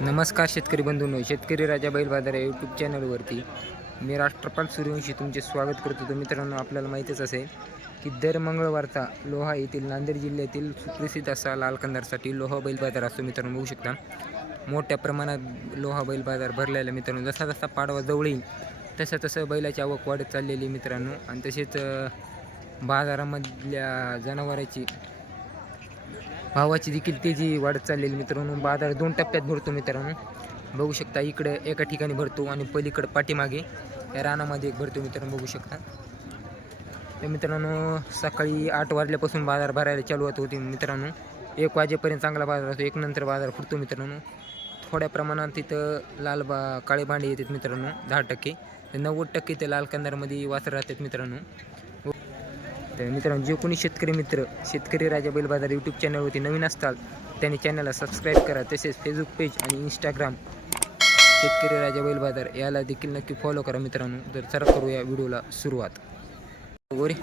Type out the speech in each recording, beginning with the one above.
नमस्कार शेतकरी बंधूंनो शेतकरी राजा बैल बाजार या यूट्यूब चॅनलवरती मी राष्ट्रपाल सूर्यवंशी तुमचे स्वागत करतो. तर मित्रांनो आपल्याला माहितीच असेल की दर मंगळवारचा लोहा येथील नांदेड जिल्ह्यातील सुप्रसिद्ध असा लाल कंदारसाठी लोहा बैल बाजार असतो. मित्रांनो बघू शकता. मोठ्या प्रमाणात लोहा बैल बाजार भरलेला मित्रांनो. जसा जसा पाडवा जवळ येईल तसं तसं बैलाची आवक वाढत चाललेली आहे मित्रांनो. आणि तसेच बाजारामधल्या जनावराची भावाची देखील तेजी वाढत चाललेली मित्रांनो. बाजार दोन टप्प्यात भरतो मित्रांनो. बघू शकता इकडे एका ठिकाणी भरतो आणि पलीकडे पाठीमागे या रानामध्ये एक भरतो मित्रांनो. बघू शकता. तर मित्रांनो सकाळी आठ वाजल्यापासून बाजार भरायला चालू होत होती मित्रांनो. एक वाजेपर्यंत चांगला बाजार असतो. एक नंतर बाजार फुटतो मित्रांनो. थोड्या प्रमाणात तिथं लाल बा काळे भांडे येतात मित्रांनो. दहा टक्के. तर नव्वद टक्के ते लाल कंदारमध्ये वासर राहतात मित्रांनो. तर मित्रांनो जे कोणी शेतकरी मित्र शेतकरी राजा बैल बाजार यूट्यूब चॅनलवरती नवीन असताल त्यांनी चॅनलला सबस्क्राईब करा. तसेच फेसबुक पेज आणि इंस्टाग्राम शेतकरी राजा बैल बाजार याला देखील नक्की फॉलो करा मित्रांनो. तर चला करू या व्हिडिओला सुरुवात. गोरे.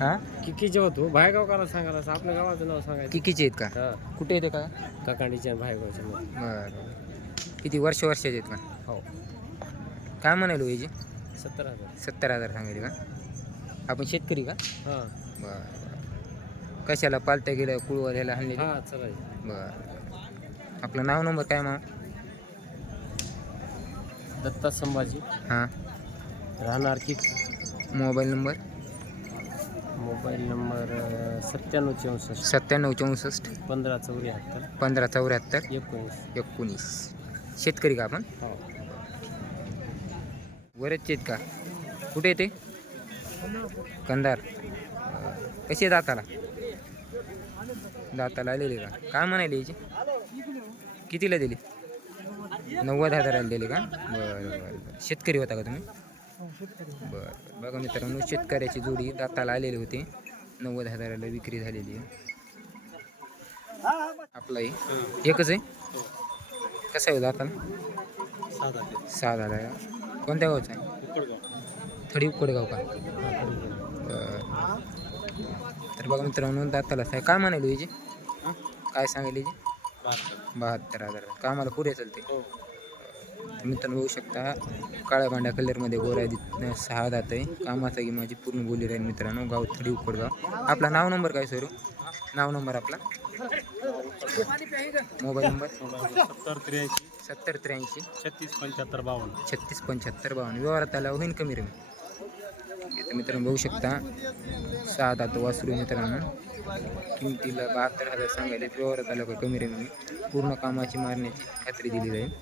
हां? किकी जेव्हा तू भायगावकाला सांगायला असं आपल्या गावाचं नाव सांगायचं. किकीचे आहेत का? हा. कुठे येते का? काकांडीच्या भायगावचं नाव. बरं. किती वर्ष वर्षाचे आहेत का? हो. काय म्हणालो याची सत्तर हजार. सत्तर हजार सांगायचे का? आपण शेतकरी का? हां. बरं. कशाला पालत्या गेल्या कुळवाल्याला हल्ले हां चला बरं. आपलं नाव नंबर काय मग? दत्ता संभाजी. हां. राहणार की? Mobile number? मोबाईल नंबर सत्त्याण्णव चौसष्ट. सत्त्याण्णव चौसष्ट. पंधरा चौऱ्याहत्तर. पंधरा चौऱ्याहत्तर. एकोणीस. एकोणीस. शेतकरी का आपण? हो. बरेचचे आहेत का? कुठे येते कंदार. कशी दाताला? दाताला आलेली का? काय म्हणाले याची कितीला दिली? नव्वद हजाराला दिली का? बरं बरं बरं. शेतकरी होता का तुम्ही? बरं बघा मित्रांनो शेतकऱ्याची जोडी दाताला आलेली होती. नव्वद हजाराला विक्री झालेली आहे. आपला हे. एकच आहे? कसं आहे दाताला? झाला का कोणत्या गावचा आहे? थडी उकडगाव का. तर बघा मित्रांनो दाताला आहे काय म्हणालो याची काय सांगायला याची बहात्तर हजार. का आम्हाला पुरे चालते. तर मित्रांनो बघू शकता काळ्या भांड्या कलरमध्ये गोऱ्या दित सहा दात आहे. कामाचा की माझी पूर्ण बोली राहील मित्रांनो गाव थडी उकडगाव आपला नाव नंबर काय सर? नाव नंबर आपला? Mobile number? सत्तर त्र्याऐंशी. सत्तर त्र्याऐंशी. छत्तीस पंच्याहत्तर बावन्न. छत्तीस पंच्याहत्तर बावन्न. व्यवहारात आला होईन कमी रमी. इथं मित्रांनो बघू शकता सहा दात वासरू मित्रांनो. किमतीला बहात्तर हजार सांगायले व्यवहारात आलं का कमी रमी. पूर्ण कामाची मारण्याची खात्री दिली जाईल.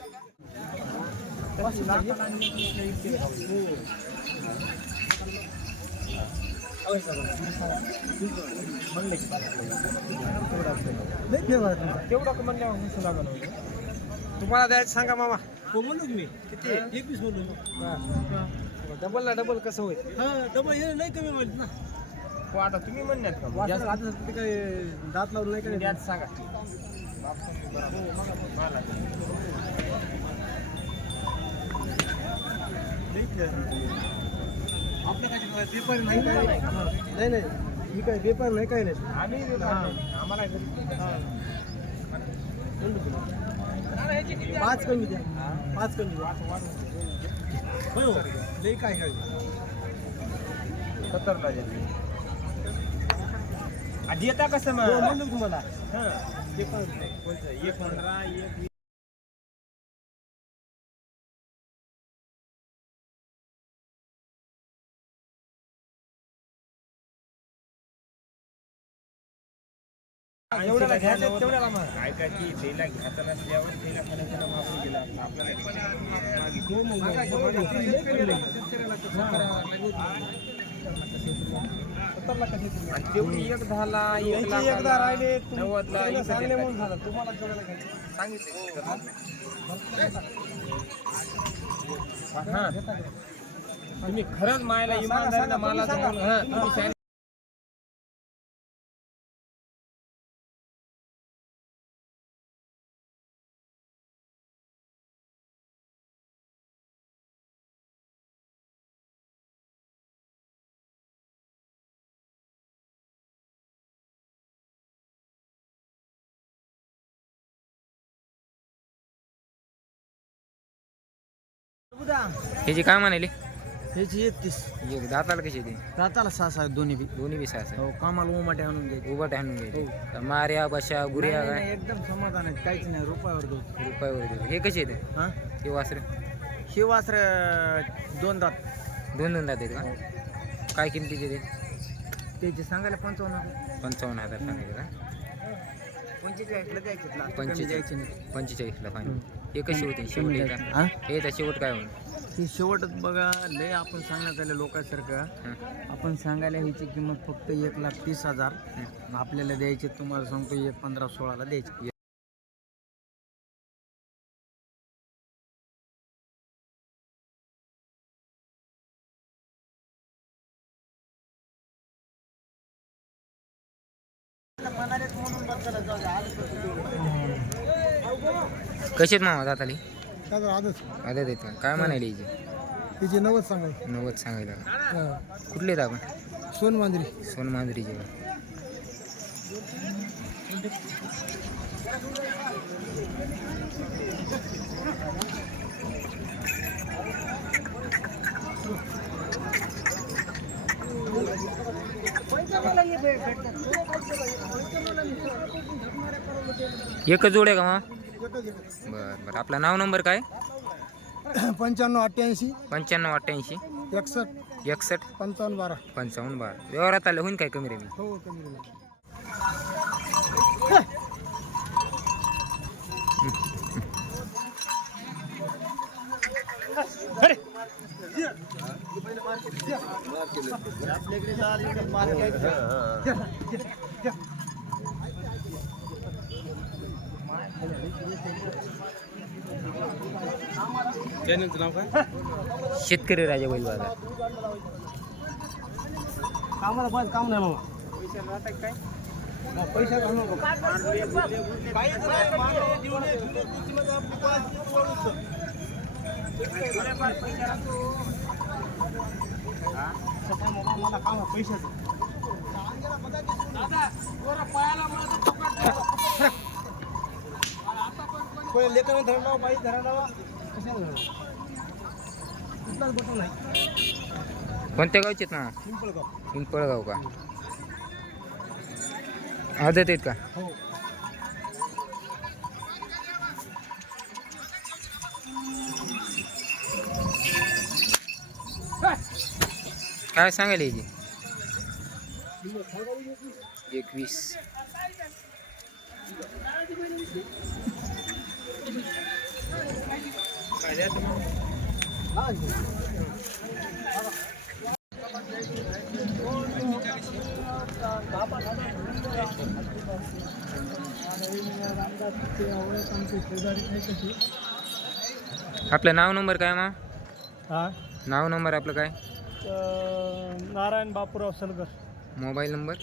तुम्हाला द्यायचं सांगा मामा. हो म्हणलो मी. किती? एकवीस म्हणलो डबल ना डबल कसं होईल? हा डबल हे नाही कमी होईल ना. हो आता तुम्ही म्हणण्यात का? जास्त काय दात लावून नाही का सांगा. आपलं काय पेपर नाही काय? नाही नाही काय पेपर नाही काय नाही. आम्ही आम्हाला पाच कमी द्या. पाच कमी द्या. लई काय आधी येता कसं मग म्हणलं तुम्हाला. एक पंधरा एक एवढ्याला घ्यायचं तेवढ्याला मग काय काय की तेला घ्यायचं नसल्यावर तेला खाण्याचं वापरून गेला. आपल्याला तेवढी एक दहाला एक लाखाला राहिले नव्वदला सांगले म्हणून झालं. तुम्हाला तेवढ्याला घ्यायचं. सांगितलं हा. तुम्ही खरंच मायला इमानदारीनं मला तुम्ही ह्याची काय म्हणाली? ह्याची एकतीस. एक दाताला कशी ते? राताला सहा सहा दोन्ही बी. दोन्ही बी सहा हो कामाला उमाटे आणून द्यायचे उभा टाणून हो. घ्यायचे मार्या बशा गुरिया नाही, काय? नाही, एकदम समाधान आहे. काहीच नाही रुपयावर दोन रुपयावर देऊ. हे कसे येते हा? हे वासर. हे वासर दोन दात. दोन दोन दात आहेत का? काय किमतीचे ते? त्याचे सांगायला पंचावन्न पंचावन्न हजार सांगितले का? पंचेचाळीसला द्यायचे पंचेचाळीस. पंचेचाळीसला फायनल हे कशी होते शेवट आहे. का हा? हे तर शेवट काय होईल हे शेवटच बघा लय आपण सांगण्यात आले लोकांसारखं हं. आपण सांगायला ह्याची किंमत फक्त एक लाख तीस हजार हं. आपल्याला द्यायचे तुम्हाला सांगतो एक पंधरा सोळाला द्यायचे आहेत मामा दाताली आजच आदत. आहेत का? काय म्हणायला याची तिचे नव्वद सांगाय नव्वद सांगायला. का कुठले आहेत आपण? सोन मांजरी. सोन मांजरीचे का? एकच जोड आहे का मग बरं बरं. आपलं नाव नंबर काय? पंच्याण्णव अठ्ठ्याऐंशी. पंच्याण्णव अठ्ठ्याऐंशी. एकसष्ट. एकसष्ट. पंचावन्न बारा. पंचावन्न बार. व्यवहारात आलं होईन काय कमी रे मी? हो कमी चॅनलचं नाव काय? शेतकरी राजा बैल बाजार. कामाला बस काम नाही मग पैसा पैशाचं कोणी लेकरांना धरण लावा बाई धरण लावा कोणत्या गावचे ना? पिंपळगाव. का? आदत आहेत का? हो. काय सांगायला याची एकवीस. आपलं नाव नंबर काय मग हा? नाव नंबर आपलं काय? नारायण बापूराव सलगर. Mobile number?